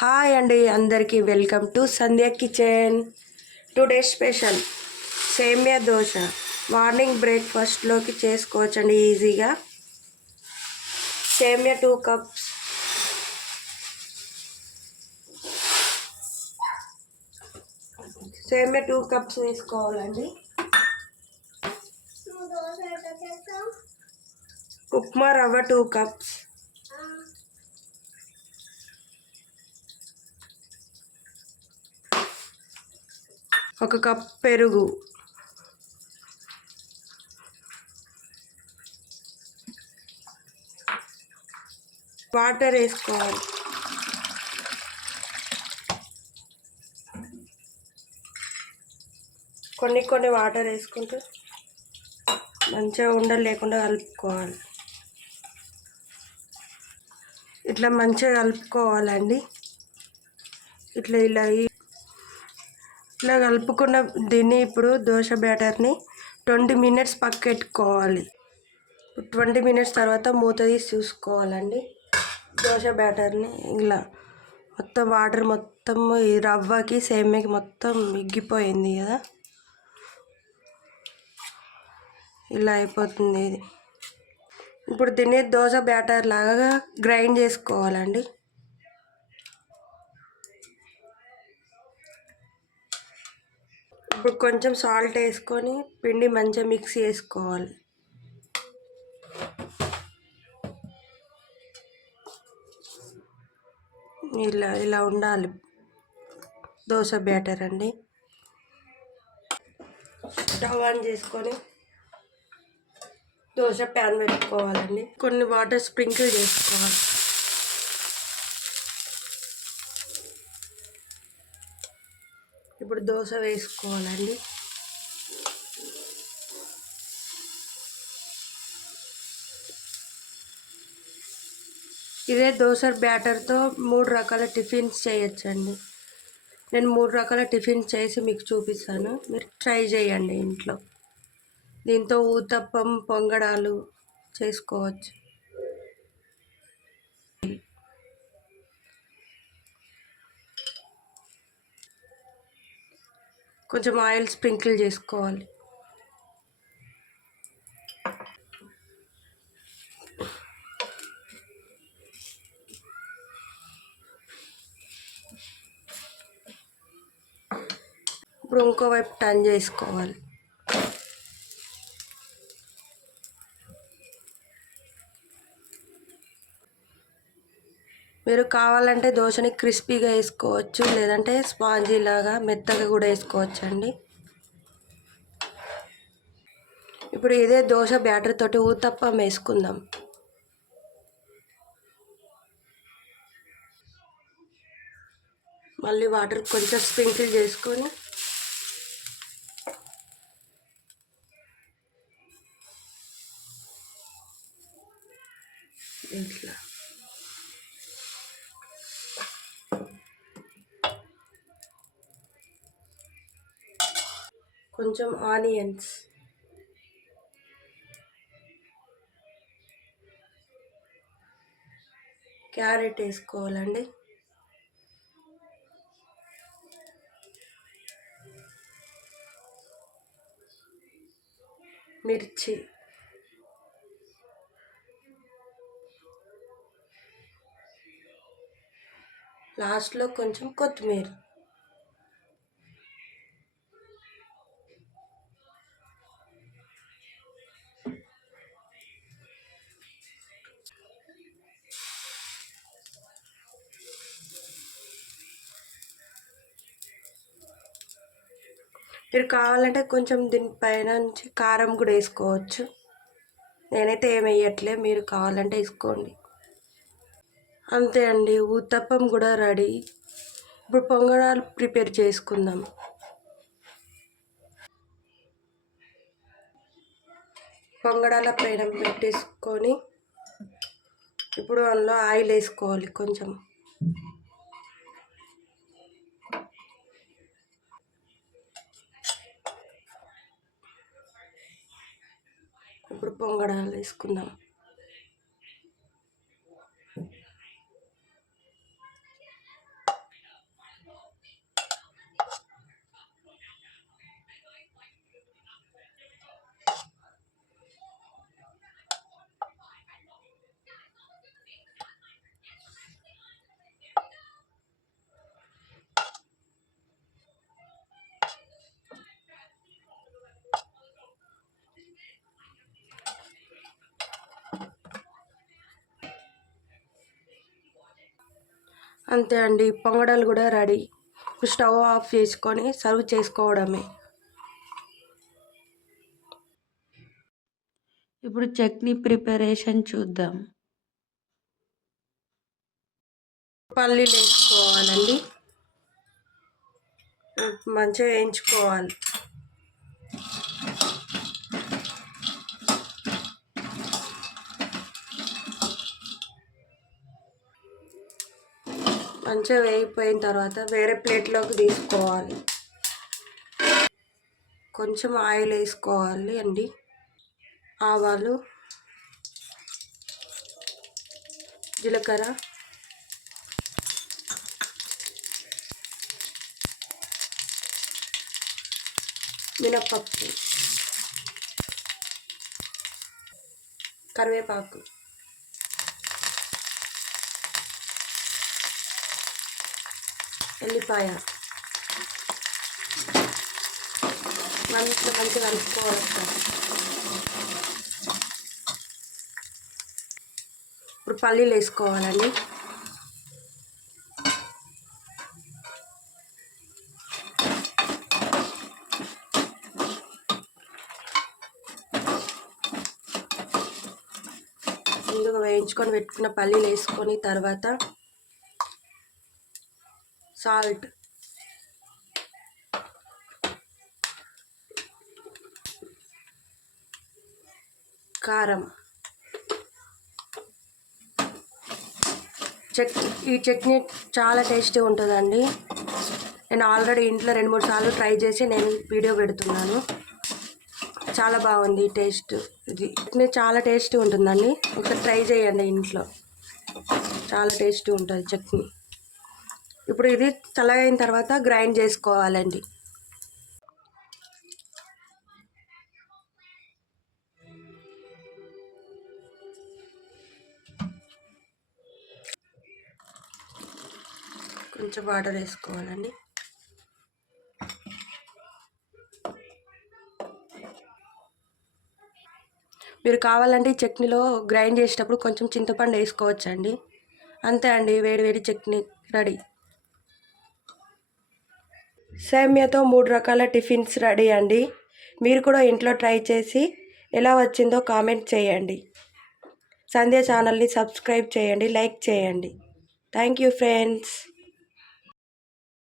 Hi అండి, అందరికీ welcome to Sandhya kitchen. Today special సేమియా దోశ. మార్నింగ్ బ్రేక్ఫాస్ట్లోకి చేసుకోవచ్చండి ఈజీగా. సేమియా 2 కప్స్, సేమియా 2 కప్స్ వేసుకోవాలండి. ఉప్మా రవ్వ 2 కప్స్, ఒక కప్ పెరుగు, వాటర్ వేసుకోవాలి. కొన్ని వాటర్ వేసుకుంటూ మంచిగా ఉండలు లేకుండా కలుపుకోవాలి. ఇట్లా మంచిగా కలుపుకోవాలండి. ఇలా కలుపుకున్న దీన్ని ఇప్పుడు దోశ బ్యాటర్ని 20 మినిట్స్ పక్కెట్టుకోవాలి. 20 మినిట్స్ తర్వాత మూత తీసి చూసుకోవాలండి. దోశ బ్యాటర్ని ఇలా మొత్తం వాటర్ మొత్తం ఈ రవ్వకి సేమ్యాకి మొత్తం మిగ్గిపోయింది కదా, ఇలా అయిపోతుంది ఇది. ఇప్పుడు దీన్ని దోశ బ్యాటర్ లాగా గ్రైండ్ చేసుకోవాలండి. ఇప్పుడు కొంచెం సాల్ట్ వేసుకొని పిండి మంచిగా మిక్స్ చేసుకోవాలి. ఇలా ఉండాలి దోశ బ్యాటర్ అండి. స్టవ్ ఆన్ చేసుకొని దోశ ప్యాన్ పెట్టుకోవాలండి. కొన్ని వాటర్ స్ప్రింకిల్ చేసుకోవాలి. ఇప్పుడు దోశ వేసుకోవాలండి. ఇదే దోశ బ్యాటర్తో 3 రకాల టిఫిన్స్ చేయొచ్చండి. నేను 3 రకాల టిఫిన్స్ చేసి మీకు చూపిస్తాను, మీరు ట్రై చేయండి ఇంట్లో. దీంతో ఊతప్పం, పొంగడాలు చేసుకోవచ్చు. కొంచెం ఆయిల్ స్ప్రింకిల్ చేసుకోవాలి. ఇప్పుడు ఇంకోవైపు టర్న్ చేసుకోవాలి. మీరు కావాలంటే దోశని క్రిస్పీగా వేసుకోవచ్చు, లేదంటే స్పాంజీ లాగా మెత్తగా కూడా వేసుకోవచ్చు అండి. ఇప్పుడు ఇదే దోశ బ్యాటర్ తోటి ఊతప్పం వేసుకుందాం. మళ్ళీ వాటర్ కొంచెం స్ప్రింకిల్ చేసుకొని ఇట్లా కొంచెం ఆనియన్స్, క్యారెట్ వేసుకోవాలండి. మిర్చి, లాస్ట్లో కొంచెం కొత్తిమీర. మీరు కావాలంటే కొంచెం దీనిపైన నుంచి కారం కూడా వేసుకోవచ్చు. నేనైతే ఏం వేయట్లే, మీరు కావాలంటే వేసుకోండి. అంతే అండి, ఊతప్పం కూడా రెడీ. ఇప్పుడు పొంగడాలు ప్రిపేర్ చేసుకుందాం. పొంగడాల పైన పెట్టేసుకొని ఇప్పుడు అందులో ఆయిల్ వేసుకోవాలి కొంచెం. ఇప్పుడు పొంగడాలు వేసుకుందాం. అంతే అండి, పొంగడాలు కూడా రెడీ. స్టవ్ ఆఫ్ చేసుకొని సర్వ్ చేసుకోవడమే. ఇప్పుడు చట్నీ ప్రిపరేషన్ చూద్దాం. పల్లీలు వేసుకోవాలండి, మంచిగా వేయించుకోవాలి. మంచిగా వేగిపోయిన తర్వాత వేరే ప్లేట్లోకి తీసుకోవాలి. కొంచెం ఆయిల్ వేసుకోవాలి అండి. ఆవాలు, జీలకర్ర, మినప్పప్పు, కరివేపాకు, ఎల్లిపాయ మంచిగా కలుపుకోవాలి. ఇప్పుడు పల్లీలు వేసుకోవాలండి. ముందుగా వేయించుకొని పెట్టుకున్న పల్లీలు వేసుకొని తర్వాత సాల్ట్, కారం. ఈ చట్నీ చాలా టేస్టీ ఉంటుందండి. నేను ఆల్రెడీ ఇంట్లో 2-3 సార్లు ట్రై చేసి నేను వీడియో పెడుతున్నాను. చాలా బాగుంది టేస్ట్. ఇది చట్నీ చాలా టేస్టీ ఉంటుందండి, ఒకసారి ట్రై చేయండి ఇంట్లో. చాలా టేస్టీ ఉంటుంది చట్నీ. ఇప్పుడు ఇది చల్లగైన తర్వాత గ్రైండ్ చేసుకోవాలండి. కొంచెం వాటర్ వేసుకోవాలండి. మీరు కావాలంటే ఈ చట్నీలో గ్రైండ్ చేసేటప్పుడు కొంచెం చింతపండు వేసుకోవచ్చండి. అంతే అండి, వేడి వేడి చట్నీ రెడీ. సేమ్యాతో 3 రకాల టిఫిన్స్ రెడీ అండి. మీరు కూడా ఇంట్లో ట్రై చేసి ఎలా వచ్చిందో కామెంట్ చేయండి. సంధ్య ఛానల్ని సబ్స్క్రైబ్ చేయండి, లైక్ చేయండి. Thank you friends.